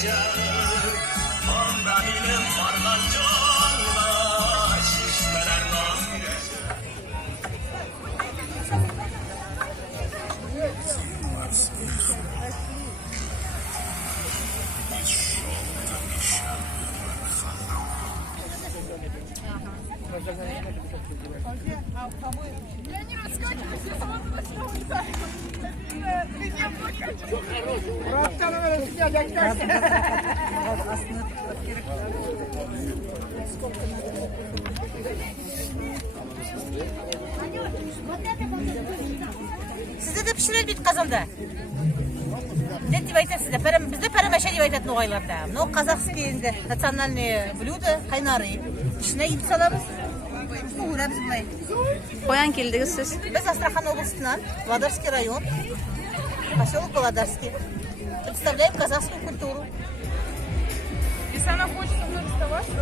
Onda bilim vardan canlar, şişmeler nazire. Я не раскачиваюсь, я сама туда сюда улетаю. Везде Sizde de pişirir bir kazanda. Ne diye aytasiz? Bizde parameşe diye aytat noğaylarda. No kazakskiyinde naциональные блюда кайнары. İçine yiyip salamız. Uğra biz bunayı. Koyan kildiniz siz? Biz Astrakhan областынан, Владарский район, поселок Володарский. Представляем казахскую культуру. Если она хочет со мной расставаться,